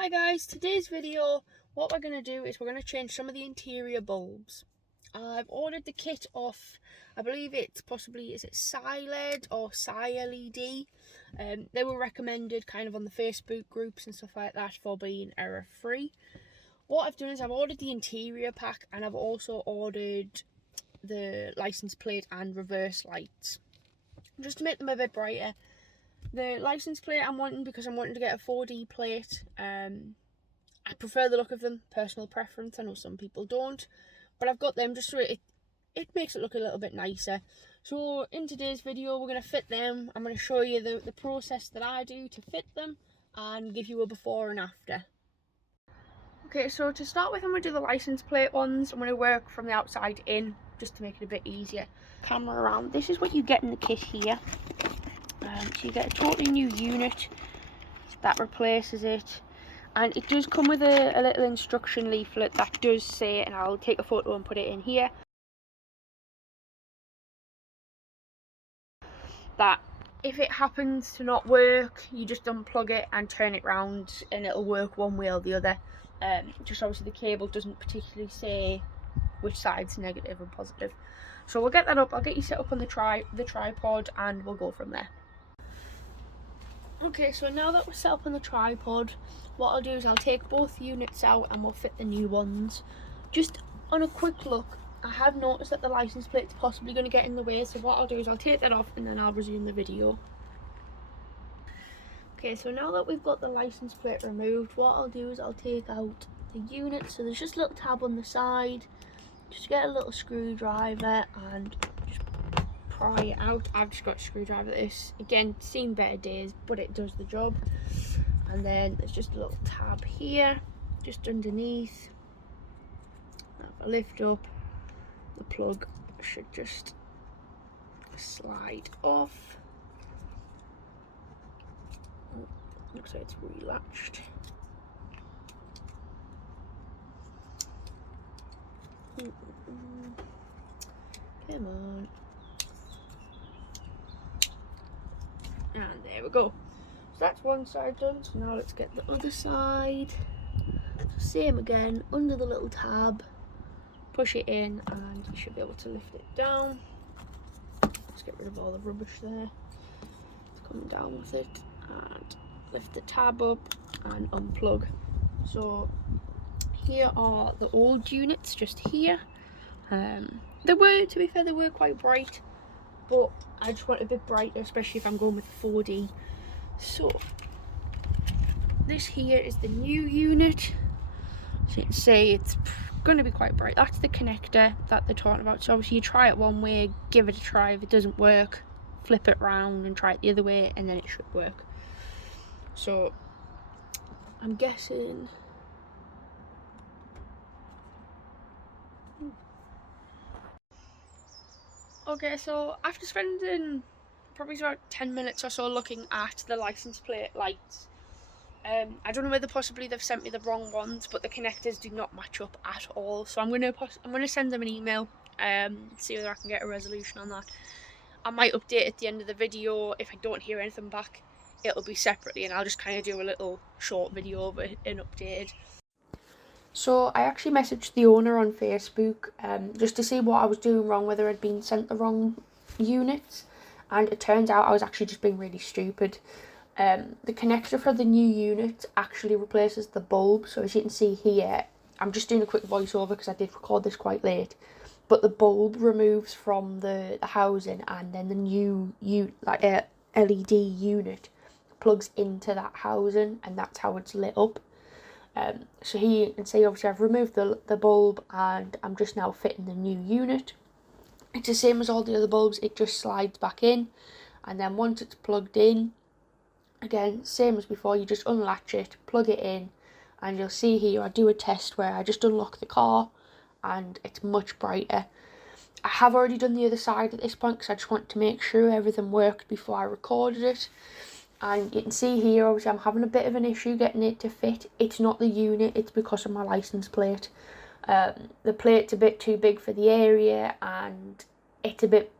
Hi guys, today's video, what we're going to do is we're going to change some of the interior bulbs. I've ordered the kit off, I believe it's is it CYLED or CYLED? They were recommended kind of on the Facebook groups and stuff like that for being error free. What I've done is I've ordered the interior pack and I've also ordered the license plate and reverse lights, just to make them a bit brighter. The license plate I'm wanting because I'm wanting to get a 4D plate. I prefer the look of them, personal preference. I know some people don't, but I've got them just so it makes it look a little bit nicer. So in today's video, we're going to fit them. I'm going to show you the process that I do to fit them and give you a before and after. Okay, so to start with, I'm going to do the license plate ones. I'm going to work from the outside in just to make it a bit easier. Camera around. This is what you get in the kit here. So you get a totally new unit that replaces it, and it does come with a little instruction leaflet that does say, and I'll take a photo and put it in here, that if it happens to not work, you just unplug it and turn it round and it'll work one way or the other. Just obviously the cable doesn't particularly say which side's negative and positive. So we'll get that up. I'll get you set up on the tripod and we'll go from there. Okay, so now that we're set up on the tripod, what I'll do is I'll take both units out and we'll fit the new ones. Just on a quick look, I have noticed that the license plate's possibly going to get in the way, so what I'll do is I'll take that off and then I'll resume the video. Okay, so now that we've got the license plate removed, what I'll do is I'll take out the unit. So there's just a little tab on the side. Just get a little screwdriver and just pry it out. I've just got a screwdriver. This again, seen better days, but it does the job. And then there's just a little tab here, just underneath. Now if I lift up, the plug should just slide off. Oh, looks like it's relatched. Come on. And there we go. So that's one side done. So now let's get the other side. So same again, under the little tab, push it in and you should be able to lift it down. Let's get rid of all the rubbish there. Let's come down with it and lift the tab up and unplug. So here are the old units just here. They were, to be fair, they were quite bright, but I just want a bit brighter, especially if I'm going with 4D. So this here is the new unit. So you can see it's going to be quite bright. That's the connector that they're talking about. So obviously you try it one way, give it a try. If it doesn't work, flip it round and try it the other way, and then it should work. So I'm guessing okay, so after spending probably about 10 minutes or so looking at the license plate lights, I don't know whether possibly they've sent me the wrong ones, but the connectors do not match up at all. So I'm gonna send them an email, see whether I can get a resolution on that. I might update at the end of the video. If I don't hear anything back, it'll be separately, and I'll just kind of do a little short video of it and updated. So I actually messaged the owner on Facebook just to see what I was doing wrong, whether I'd been sent the wrong units, and it turns out I was actually just being really stupid. The connector for the new unit actually replaces the bulb, so as you can see here, I'm just doing a quick voiceover because I did record this quite late, but the bulb removes from the housing, and then the new LED unit plugs into that housing, and that's how it's lit up. So here you can see obviously I've removed the bulb and I'm just now fitting the new unit. It's the same as all the other bulbs, it just slides back in, and then once it's plugged in, again same as before, you just unlatch it, plug it in, and you'll see here I do a test where I just unlock the car and it's much brighter. I have already done the other side at this point because I just want to make sure everything worked before I recorded it. And you can see here, obviously I'm having a bit of an issue getting it to fit. It's not the unit, it's because of my license plate. The plate's a bit too big for the area, and it's a bit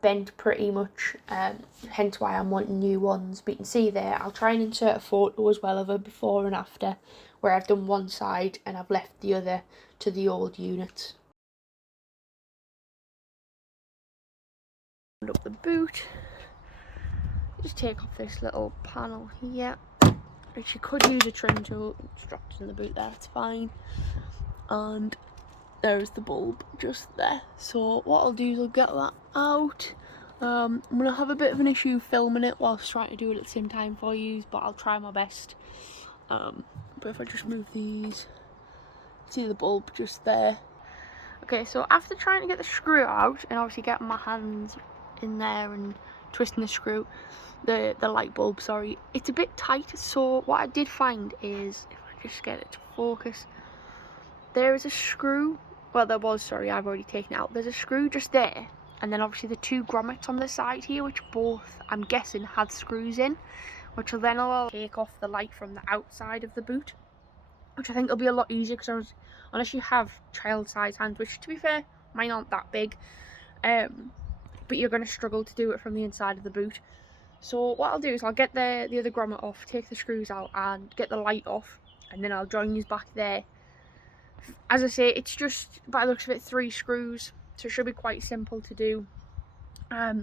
bent pretty much, hence why I'm wanting new ones. But you can see there, I'll try and insert a photo as well of a before and after, where I've done one side and I've left the other to the old units. Up the boot, just take off this little panel here, which you could use a trim tool. It's dropped in the boot there, it's fine. And there's the bulb just there. So what I'll do is I'll get that out. I'm gonna have a bit of an issue filming it whilst trying to do it at the same time for you, but I'll try my best. But if I just move these, see the bulb just there. Okay, so after trying to get the screw out and obviously getting my hands in there and twisting the screw, the light bulb, sorry, it's a bit tight. So what I did find is, if I just get it to focus, there is a screw, well there was, sorry, I've already taken it out. There's a screw just there, and then obviously the two grommets on the side here, which both, I'm guessing, had screws in, which will then allow take off the light from the outside of the boot, which I think will be a lot easier, because unless you have child-sized hands, which to be fair, mine aren't that big, but you're going to struggle to do it from the inside of the boot. So what I'll do is I'll get the other grommet off, take the screws out and get the light off, and then I'll join these back there. As I say, it's just, by the looks of it, 3 screws, so it should be quite simple to do.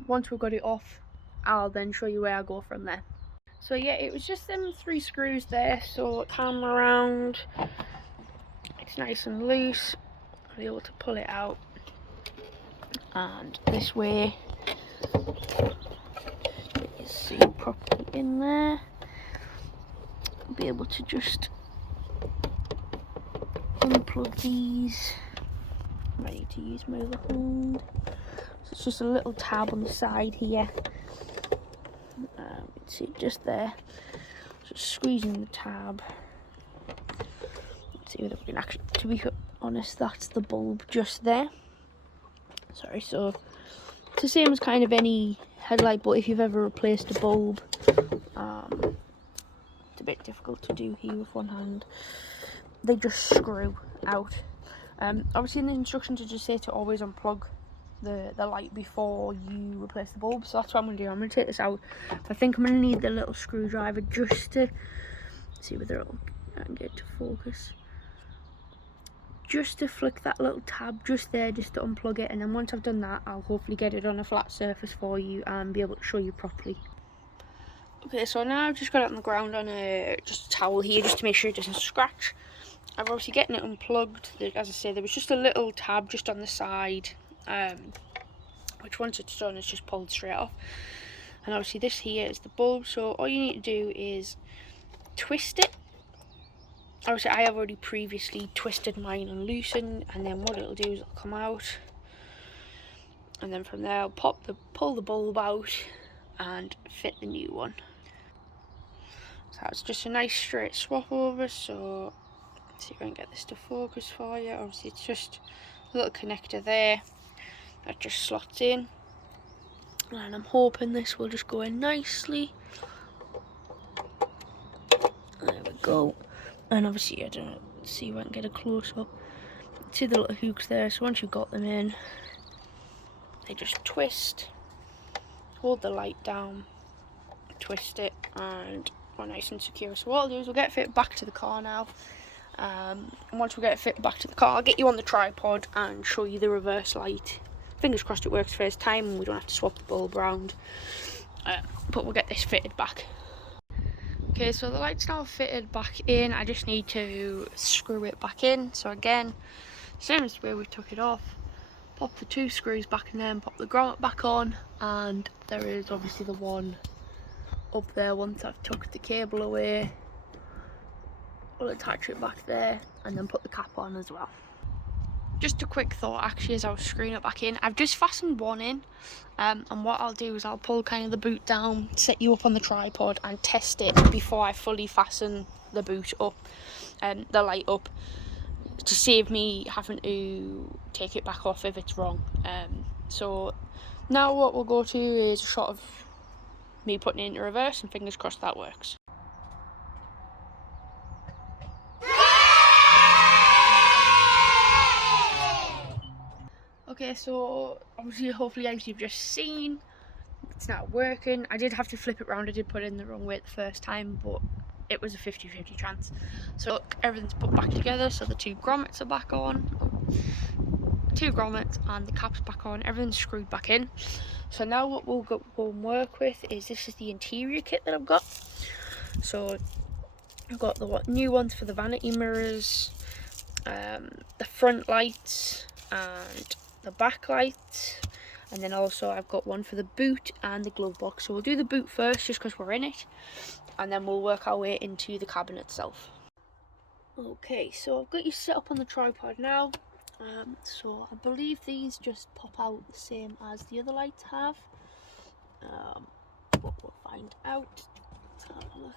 Once we've got it off, I'll then show you where I go from there. So yeah, it was just them 3 screws there, so camera around, it's nice and loose, I'll be able to pull it out, and this way, you see properly in there, I'll be able to just unplug these. I'm ready to use my other hand. So it's just a little tab on the side here. You can see just there. Just squeezing the tab. Let's see whether we can actually, to be honest, that's the bulb just there. Sorry, so it's the same as kind of any headlight, but if you've ever replaced a bulb, it's a bit difficult to do here with one hand. They just screw out. Obviously in the instructions it just say to always unplug the light before you replace the bulb, so that's what I'm going to do. I'm going to take this out. I think I'm going to need the little screwdriver just to see whether it'll get to focus. Just to flick that little tab just there, just to unplug it, and then once I've done that, I'll hopefully get it on a flat surface for you and be able to show you properly. Okay, so now I've just got it on the ground on just a towel here, just to make sure it doesn't scratch. I'm obviously getting it unplugged. As I say, there was just a little tab just on the side, which once it's done, it's just pulled straight off. And obviously this here is the bulb, so all you need to do is twist it. Obviously I have already previously twisted mine and loosened, and then what it'll do is it'll come out, and then from there I'll pull the bulb out and fit the new one. So it's just a nice straight swap over. So let's see if I can get this to focus for you. Obviously it's just a little connector there that just slots in, and I'm hoping this will just go in nicely. There we go. And obviously I don't see if I can get a close up. See the little hooks there, so once you've got them in, they just twist, hold the light down, twist it, and we're nice and secure. So what I'll do is we'll get it fitted back to the car now. And once we get it fitted back to the car, I'll get you on the tripod and show you the reverse light. Fingers crossed it works first time and we don't have to swap the bulb around. But we'll get this fitted back. Okay, so the light's now fitted back in. I just need to screw it back in. So again, same as the way we took it off. Pop the 2 screws back in there and pop the grommet back on. And there is obviously the one up there once I've tucked the cable away. We'll attach it back there and then put the cap on as well. Just a quick thought actually as I was screwing it back in. I've just fastened one in, and what I'll do is I'll pull kind of the boot down, set you up on the tripod and test it before I fully fasten the boot up, the light up, to save me having to take it back off if it's wrong. So now what we'll go to is a shot of me putting it into reverse, and fingers crossed that works. Okay, Okay, so obviously, hopefully, as you've just seen, it's not working. I did have to flip it around. I did put it in the wrong way the first time, but it was a 50-50 chance. So look, everything's put back together. So the two grommets are back on. Two grommets and the cap's back on. Everything's screwed back in. So now what we'll go and work with is, this is the interior kit that I've got. So I've got the new ones for the vanity mirrors, the front lights and the back lights, and then also I've got one for the boot and the glove box. So we'll do the boot first just because we're in it, and then we'll work our way into the cabin itself. Okay, so I've got you set up on the tripod now. So I believe these just pop out the same as the other lights have. But we'll find out. Let's have a look.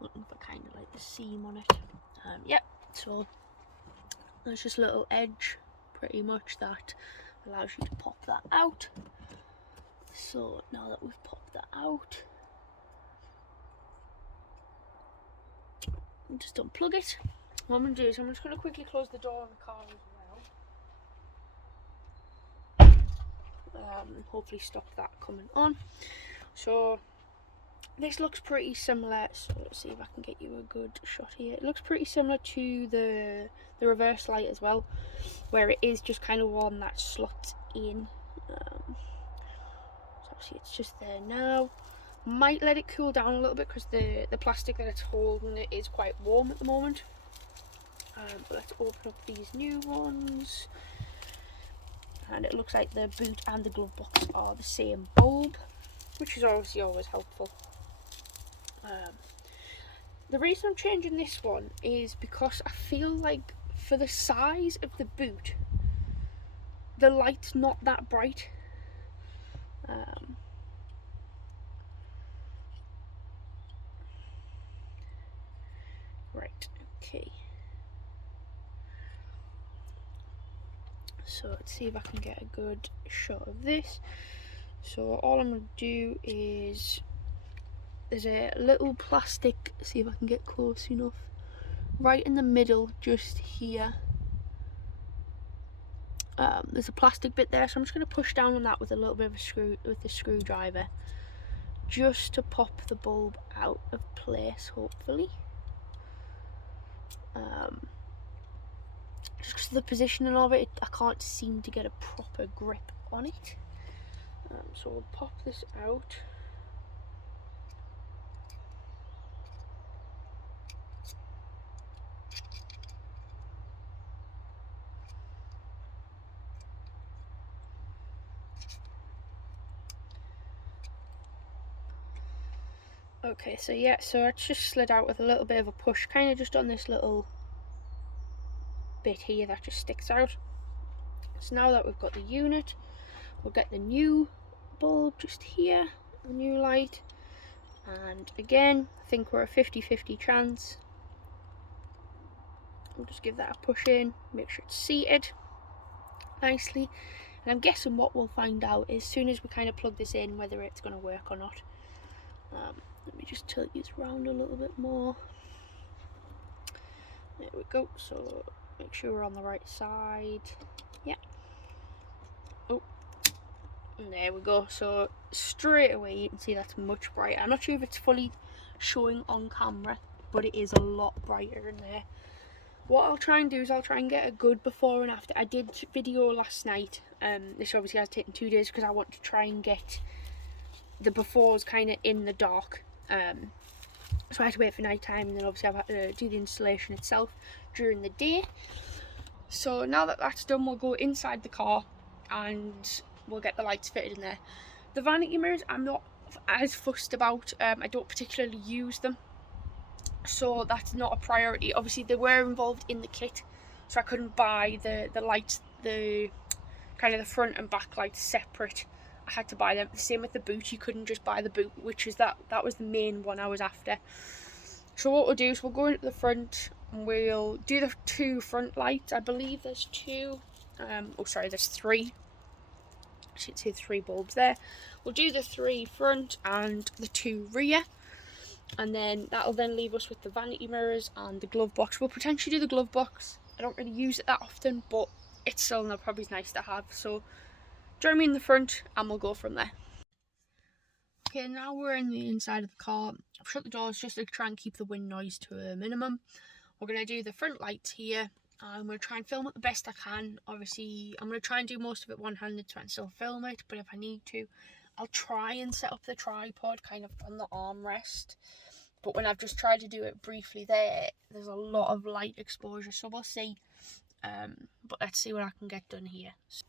Looking for kind of like the seam on it. Yep, so there's just a little edge pretty much that allows you to pop that out. So now that we've popped that out, I'll just unplug it. What I'm going to do is I'm just going to quickly close the door on the car as well. Hopefully stop that coming on. So this looks pretty similar, so let's see if I can get you a good shot here. It looks pretty similar to the reverse light as well, where it is just kind of one that slots in. So obviously it's just there now. Might let it cool down a little bit because the plastic that it's holding it is quite warm at the moment. But let's open up these new ones, and it looks like the boot and the glove box are the same bulb, which is obviously always helpful. The reason I'm changing this one is because I feel like for the size of the boot, the light's not that bright. Right, okay. So let's see if I can get a good shot of this. So all I'm going to do is, there's a little plastic, see if I can get close enough, right in the middle just here. There's a plastic bit there, so I'm just going to push down on that with a little bit of a screwdriver, just to pop the bulb out of place, hopefully. Just because of the positioning of it, I can't seem to get a proper grip on it. So we'll pop this out. Okay, so yeah, so it's just slid out with a little bit of a push, kind of just on this little bit here that just sticks out. So now that we've got the unit, we'll get the new bulb just here, the new light, and again, I think we're a 50-50 chance. We'll just give that a push in, make sure it's seated nicely, and I'm guessing what we'll find out is, as soon as we kind of plug this in, whether it's going to work or not. Let me just tilt you around a little bit more. There we go. So make sure we're on the right side. Yeah. Oh, and there we go. So straight away you can see that's much brighter. I'm not sure if it's fully showing on camera, but it is a lot brighter in there. What I'll try and do is I'll try and get a good before and after. I did video last night. This obviously has taken 2 days because I want to try and get the befores kind of in the dark. So I had to wait for night time, and then obviously I've had to do the installation itself during the day. So now that that's done, we'll go inside the car and we'll get the lights fitted in there. The vanity mirrors I'm not as fussed about. I don't particularly use them, so that's not a priority. Obviously they were involved in the kit, so I couldn't buy the lights, the kind of the front and back lights separate. I had to buy them. The same with the boot, you couldn't just buy the boot, which is that was the main one I was after. So what we'll do is we'll go into the front and we'll do the 2 front lights. I believe there's 2, oh sorry, there's 3. I should see 3 bulbs there. We'll do the 3 front and the 2 rear. And then that'll then leave us with the vanity mirrors and the glove box. We'll potentially do the glove box. I don't really use it that often, but it's still probably nice to have. So join me in the front and we'll go from there. Okay, now we're in the inside of the car. I've shut the doors just to try and keep the wind noise to a minimum. We're going to do the front lights here. I'm going to try and film it the best I can. Obviously, I'm going to try and do most of it one-handed so I can still film it. But if I need to, I'll try and set up the tripod kind of on the armrest. But when I've just tried to do it briefly there's a lot of light exposure. So we'll see. But let's see what I can get done here. So,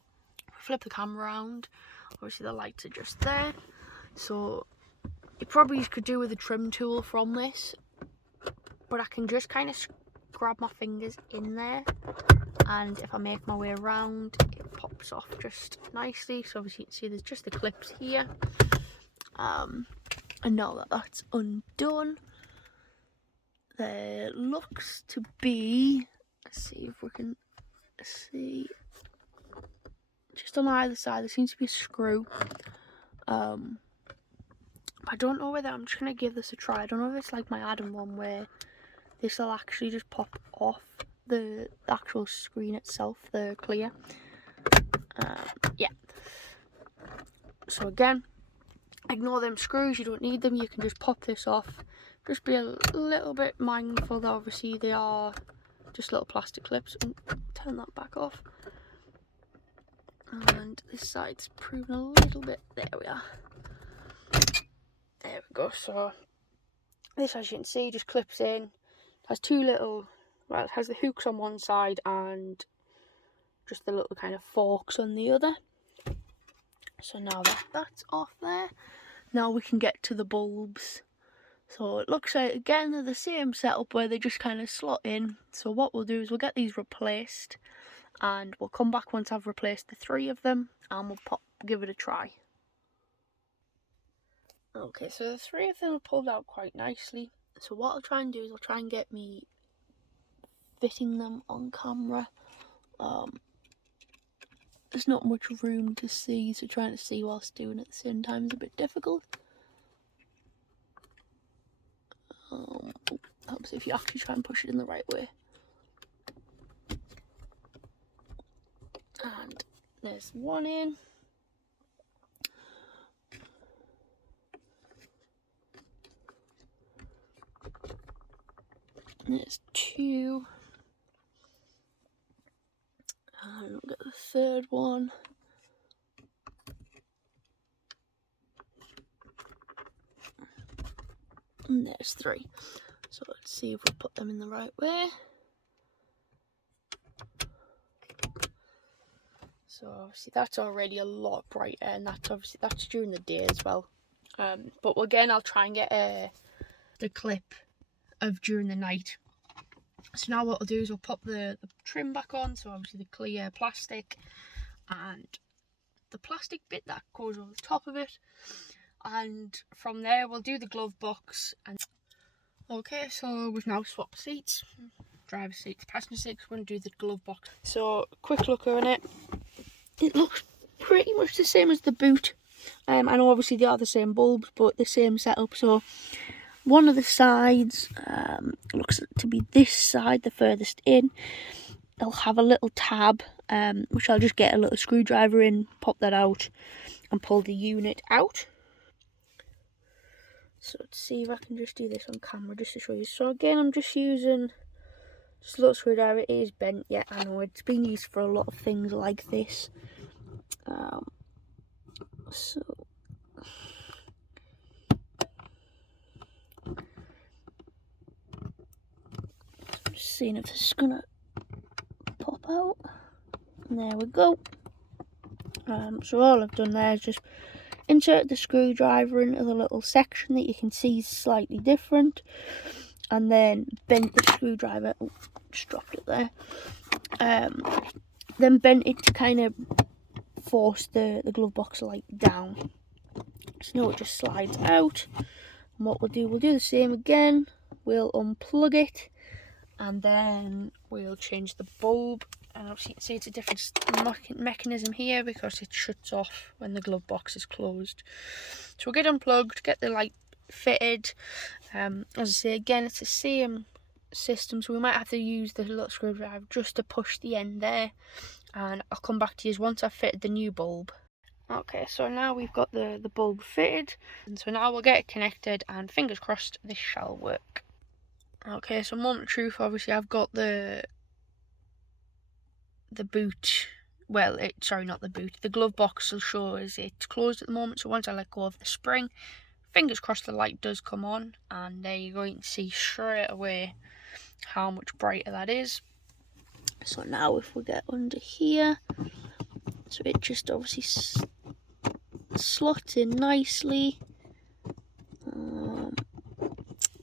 flip the camera around. Obviously, the lights are just there. So you probably could do with a trim tool from this, but I can just kind of grab my fingers in there, and if I make my way around, it pops off just nicely. So obviously you can see there's just the clips here, and now that that's undone, there looks to be, let's see if we can see, just on either side there seems to be a screw. I don't know whether, I'm just going to give this a try. I don't know if it's like my Adam one where this will actually just pop off the actual screen itself, the clear. Yeah. So again, ignore them screws, you don't need them, you can just pop this off. Just be a little bit mindful that obviously they are just little plastic clips. And turn that back off. And this side's proven a little bit, there we are. There we go. So this, as you can see, just clips in. It has two little, well, it has the hooks on one side and just the little kind of forks on the other. So now that's off there, now we can get to the bulbs. So it looks like, again, they're the same setup where they just kind of slot in. So what we'll do is we'll get these replaced, and we'll come back once I've replaced the 3 of them, and we'll give it a try. Okay, so the 3 of them are pulled out quite nicely. So what I'll try and do is I'll try and get me fitting them on camera. There's not much room to see, so trying to see whilst doing it at the same time is a bit difficult. Helps if you actually try and push it in the right way. And there's one in. There's 2. And we'll get the 3rd one. And there's 3. So let's see if we put them in the right way. So obviously that's already a lot brighter, and that's during the day as well. But again, I'll try and get the clip of during the night. So now what I'll do is we'll pop the trim back on, so obviously the clear plastic and the plastic bit that goes over the top of it, and from there we'll do the glove box. And okay, so we've now swapped seats, driver seats, passenger seats. We're going to do the glove box. So quick look on it, it looks pretty much the same as the boot. I know obviously they are the same bulbs, but the same setup. So one of the sides looks to be this side, the furthest in. They'll have a little tab, which I'll just get a little screwdriver in, pop that out, and pull the unit out. So let's see if I can just do this on camera just to show you. So again, I'm just using just a little screwdriver. It is bent, yeah, I know it's been used for a lot of things like this. So just seeing if this is gonna pop out. And there we go. So all I've done there is just insert the screwdriver into the little section that you can see is slightly different, and then bent the screwdriver, oh, just dropped it there, then bent it to kind of force the glove box light down. So now it just slides out, and what we'll do the same again. We'll unplug it, and then we'll change the bulb. And obviously you can see it's a different mechanism here because it shuts off when the glove box is closed. So we'll get unplugged, get the light fitted. As I say, again, it's the same system, so we might have to use the little screwdriver just to push the end there, and I'll come back to you once I've fitted the new bulb. Okay, so now we've got the bulb fitted, and so now we'll get it connected, and fingers crossed this shall work. Okay, so moment of truth, obviously I've got the boot, well, sorry, not the boot, the glove box will show as it's closed at the moment, so once I let go of the spring, fingers crossed the light does come on, and there you go, you can see straight away how much brighter that is. So now if we get under here, so it just obviously slots in nicely,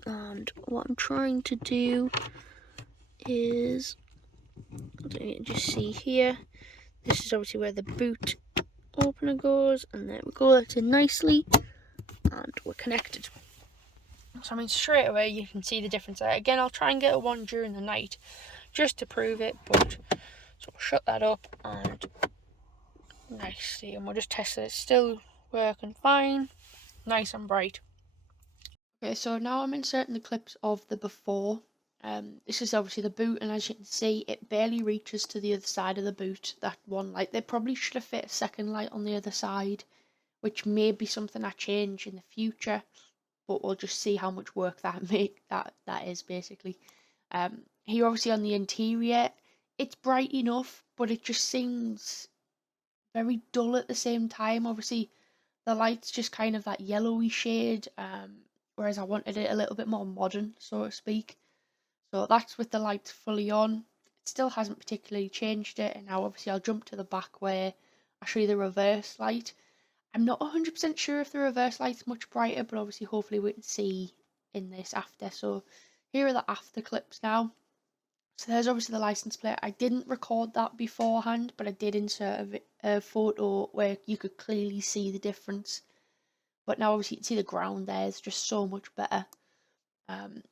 and what I'm trying to do is, you can just see here, this is obviously where the boot opener goes, and there we go, that's in nicely, and we're connected. So I mean, straight away you can see the difference there. Again, I'll try and get a one during the night just to prove it, but so we'll shut that up and nicely, and we'll just test that it's still working fine, nice and bright. Okay, so now I'm inserting the clips of the before. This is obviously the boot, and as you can see, it barely reaches to the other side of the boot, that one light. They probably should have fit a second light on the other side, which may be something I change in the future, but we'll just see how much work that is basically. Here obviously on the interior, it's bright enough, but it just seems very dull at the same time. Obviously the light's just kind of that yellowy shade, whereas I wanted it a little bit more modern, so to speak. So that's with the lights fully on. It still hasn't particularly changed it, and now obviously I'll jump to the back where I'll show you the reverse light. I'm not 100% sure if the reverse light's much brighter, but obviously hopefully we can see in this after. So here are the after clips now. So there's obviously the license plate. I didn't record that beforehand, but I did insert a photo where you could clearly see the difference. But now obviously you can see the ground there is just so much better.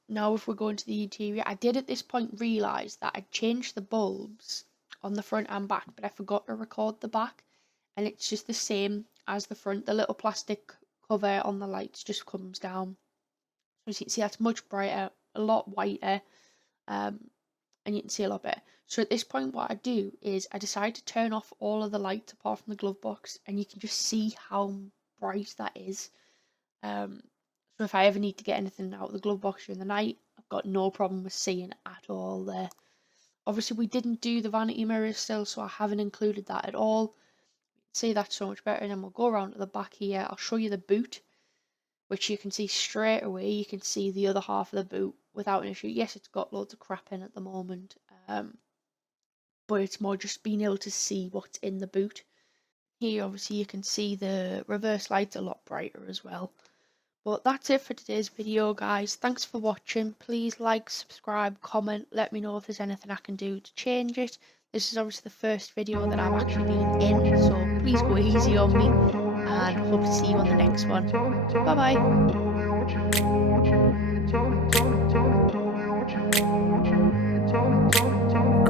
Now if we're going to the interior, I did at this point realise that I changed the bulbs on the front and back, but I forgot to record the back, and it's just the same as the front. The little plastic cover on the lights just comes down. So as you can see, that's much brighter, a lot whiter, and you can see a lot better. So at this point what I do is I decide to turn off all of the lights apart from the glove box, and you can just see how bright that is. So if I ever need to get anything out of the glove box during the night, I've got no problem with seeing it at all there. Obviously we didn't do the vanity mirrors still, so I haven't included that at all. See, that's so much better. And then we'll go around to the back here. I'll show you the boot, which you can see straight away. You can see the other half of the boot without an issue. Yes, it's got loads of crap in at the moment, but it's more just being able to see what's in the boot. Here obviously you can see the reverse light's a lot brighter as well. But that's it for today's video, guys. Thanks for watching. Please like, subscribe, comment, let me know if there's anything I can do to change it. This is obviously the first video that I've actually been in, so please go easy on me, and hope to see you on the next one. Bye bye.